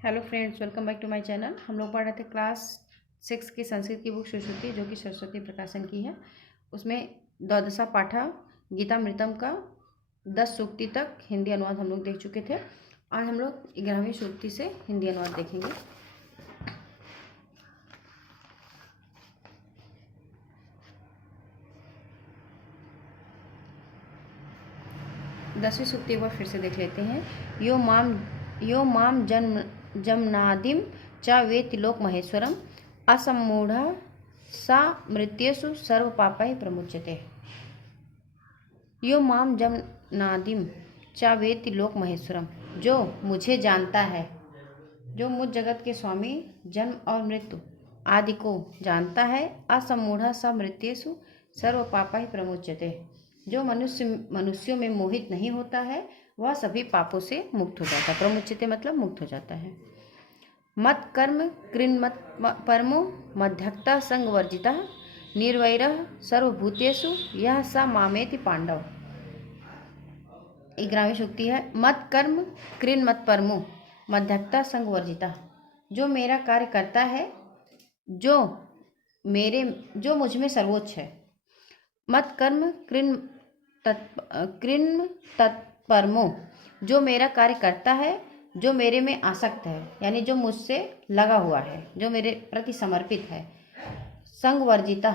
Hello friends, welcome back to my channel. हम लोग पढ़ रहे थे क्लास 6 की संस्कृत की बुक सरस्वती, जो कि सरस्वती प्रकाशन की है। उसमें द्वादशा पाठा गीतामृतम का 10 सूक्ति तक हिंदी अनुवाद हम लोग देख चुके थे। आज हम लोग 11वीं सूक्ति से हिंदी अनुवाद देखेंगे। दसवीं सूक्ति एक बार फिर से देख लेते हैं। यो माम जमनादिम च वेति लोक महेश्वरम असमूढ़ा सा मृत्युषु सर्व पापै प्रमुच्यते। यो माम जमनादिम च वेति लोक महेश्वरम, जो मुझे जानता है, जो मुझ जगत के स्वामी जन्म और मृत्यु आदि को जानता है। असमूढ़ा सा मृत्युषु सर्व पापै प्रमुच्यते, जो मनुष्यों में मोहित नहीं होता है, वह सभी पापों से मुक्त हो जाता है। प्रमुच्यते मतलब मुक्त हो जाता है। मत कर्म कृन मत परमो मध्यक्ता संग वर्जिता निर्वैरः सर्वभूतेषु यह सा मामेति पांडव। 11वीं सूक्ति है। मत कर्म कृन मत परमो मध्यक्ता संग वर्जिता, जो मेरा कार्य करता है, जो मुझ में सर्वोच्च है। मत कर्म कृन तत्परमो, जो मेरा कार्य करता है, जो मेरे में आसक्त है, यानी जो मुझसे लगा हुआ है, जो मेरे प्रति समर्पित है। संग वर्जिता,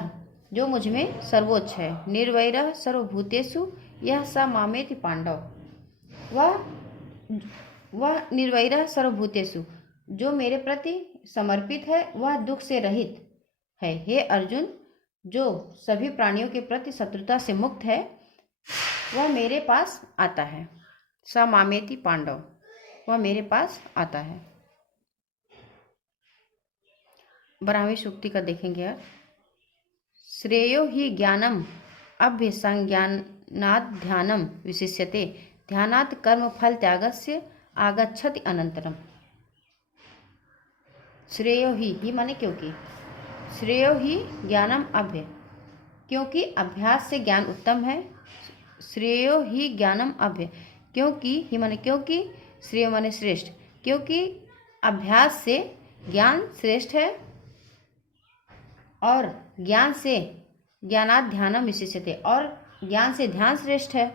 जो मुझ में सर्वोच्च है। निर्वैरः सर्वभूतेषु यह स मामेति पांडव, वह निर्वैरः सर्वभूतेषु, जो मेरे प्रति समर्पित है, वह दुख से रहित है। हे अर्जुन, जो सभी प्राणियों के प्रति शत्रुता से मुक्त है, वह मेरे पास आता है। स मामेति पांडव, वह मेरे पास आता है। 12वीं सूक्ति का देखेंगे यार। श्रेयो हि ज्ञानम अभ्यसंज्ञानात् ध्यानम विशिष्यते, ध्यानात् कर्म फल त्यागस्य आगच्छति अनंतरम। श्रेयो ही माने क्योंकि, श्रेयो ही ज्ञानम अभ्य, क्योंकि अभ्यास से ज्ञान उत्तम है। श्रेयो ही ज्ञानम अभ्य, क्योंकि ही माने क्योंकि, श्रेय माने श्रेष्ठ, क्योंकि अभ्यास से ज्ञान श्रेष्ठ है और ज्ञान से ज्ञानात् ध्यानम विशिष्यते, और ज्ञान से ध्यान श्रेष्ठ है।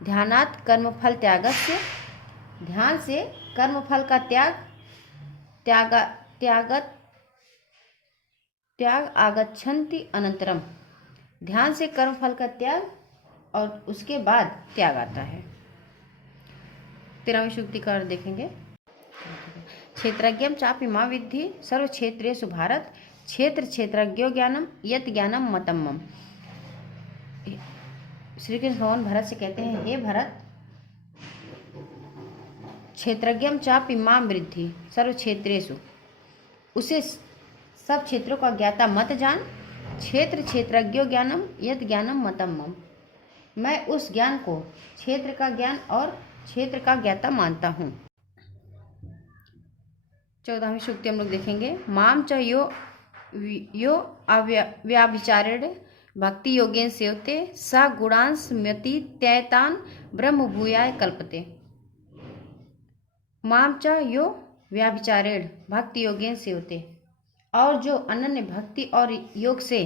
ध्यानात् कर्मफल त्यागस्य, ध्यान से कर्मफल का त्याग आगच्छन्ति अनंतरम, ध्यान से कर्मफल का त्याग और उसके बाद त्याग आता है। 13वीं सूक्ति का देखेंगे। क्षेत्रज्ञम चापि मा विद्धि सर्व क्षेत्रेषु भारत, क्षेत्र क्षेत्रज्ञो ज्ञानम यत ज्ञानम मतम मम। श्री कृष्ण भगवान भरत से कहते हैं, हे भरत, क्षेत्रज्ञम चापि मा विद्धि सर्व क्षेत्रेषु, उसे सब क्षेत्रों का ज्ञाता मत जान। क्षेत्र क्षेत्रज्ञो ज्ञानम यत ज्ञानम मतम मम, मैं उस ज्ञान को क्षेत्र का ज्ञान और क्षेत्र का ज्ञाता मानता हूँ। 14वीं सूक्ति हम लोग देखेंगे। माम च यो अव्याभिचारेण भक्ति योगेन सेवते सा गुणांस म्यति त्यैतान ब्रह्म भूयाय कल्पते। माम च यो व्याभिचारेण भक्ति योगेन सेवते, और जो अनन्य भक्ति और योग से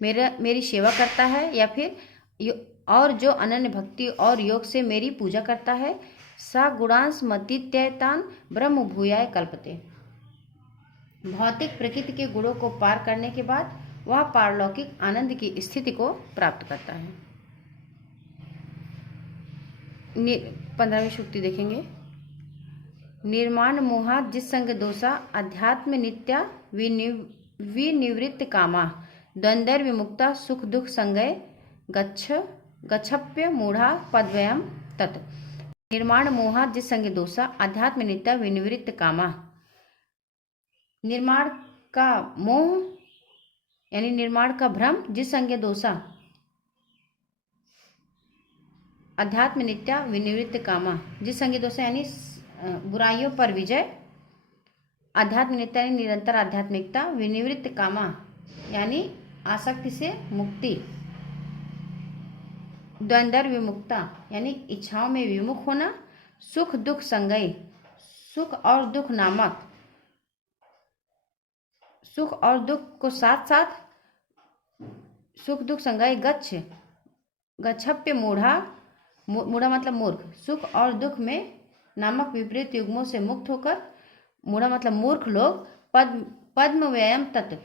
मेरी सेवा करता है, या फिर और जो अनन्य भक्ति और योग से मेरी पूजा करता है, सा गुणांस मतित्यैतान ब्रह्म भूयाय कल्पते, भौतिक प्रकृति के गुणों को पार करने के बाद वह पारलौकिक आनंद की स्थिति को प्राप्त करता है। 15वीं सूक्ति देखेंगे। निर्माण मोहात् जिसंग दोषा अध्यात्म नित्या विनिवृत्त कामा, द्वंद्वैर विमुक्ता सुख दुख संगय गच्छप्य मूढ़ा पद्वयम तत्। निर्माण मोहात् जिसंग दोषा अध्यात्म नित्या विनिवृत्त कामा, निर्माण का मोह यानी निर्माण का भ्रम, जिस संज्ञ दोषा अध्यात्म नित्या विनिवृत्त कामा, जिस संज्ञ दोषा यानी बुराइयों पर विजय, अध्यात्म नित्या यानी निरंतर आध्यात्मिकता, विनिवृत्त कामा यानी आसक्ति से मुक्ति, द्वंद्व विमुक्ता यानी इच्छाओं में विमुख होना, सुख दुख संगय, सुख और दुख नामक, सुख और दुख को साथ साथ, सुख दुख संगय गच्छ, गच्छप्य मूढ़ा, मूढ़ा मतलब मूर्ख, सुख और दुख में नामक विपरीत युग्मों से मुक्त होकर, मूढ़ा मतलब मूर्ख लोग, पद्म व्ययम तत्व,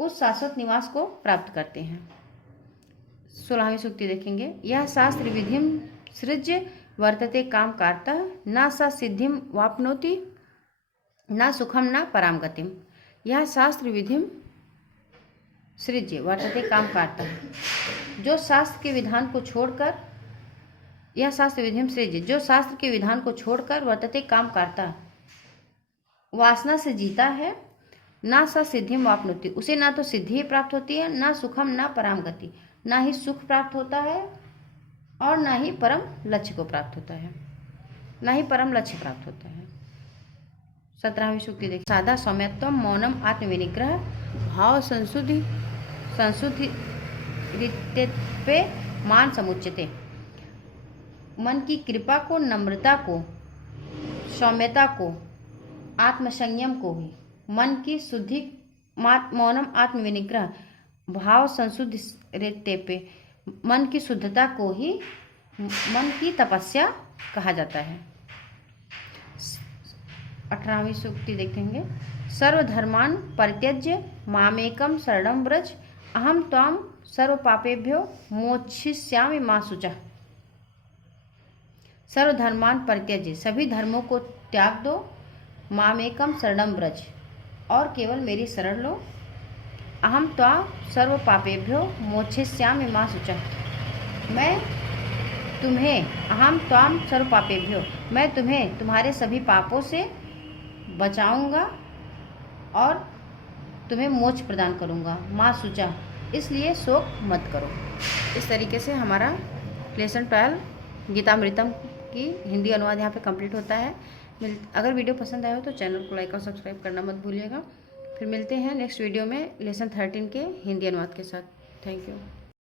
उस शाश्वत निवास को प्राप्त करते हैं। 16वीं सूक्ति देखेंगे। यह शास्त्र विधिम सृज्य वर्तते काम कार्ता, न स सिद्धिम वाप्नोति न सुखम न पराम गतिम। यह शास्त्र विधिम सृज्य वर्तते काम कार्ता, जो शास्त्र के विधान को छोड़कर, यह शास्त्र विधिम सृज्य, जो शास्त्र के विधान को छोड़कर वर्तते काम करता, वासना से जीता है, ना सा सिद्धि वापनोति, उसे ना तो सिद्धि प्राप्त होती है, ना सुखम ना पराम गति, ना ही सुख प्राप्त होता है और ना ही परम लक्ष्य को प्राप्त होता है, ना ही परम लक्ष्य प्राप्त होता है। 17वीं सूक्ति देखिए। साधा सौम्यत्व मौनम आत्मविनिग्रह भाव संशुद्धि पे मान समुच्यते। मन की कृपा को, नम्रता को, सौम्यता को, आत्मसंयम को ही, मन की शुद्धि, मौनम आत्मविनिग्रह, भाव संशुद्धि रेते पे, मन की शुद्धता को ही मन की तपस्या कहा जाता है। 18वीं सूक्ति देखेंगे। सर्वधर्मान परित्यज्य मामेकम शरणं व्रज अहम त्वां सर्व पापेभ्यो मोक्षयिष्यामि मा शुचः। सर्वधर्मान परित्यज्य, सभी धर्मों को त्याग दो, मामेकम शरणं व्रज, और केवल मेरी शरण लो, अहम त्वां सर्व पापेभ्यो मोक्षयिष्यामि मा शुचः। मैं तुम्हें, अहम त्वां सर्व पापेभ्यो, मैं तुम्हें तुम्हारे सभी पापों से बचाऊंगा और तुम्हें मोक्ष प्रदान करूंगा, मा शुचः, इसलिए शोक मत करो। इस तरीके से हमारा लेसन 12 गीतामृतम की हिंदी अनुवाद यहाँ पे कंप्लीट होता है। अगर वीडियो पसंद आया हो तो चैनल को लाइक और सब्सक्राइब करना मत भूलिएगा। फिर मिलते हैं नेक्स्ट वीडियो में लेसन 13 के हिंदी अनुवाद के साथ। Thank you.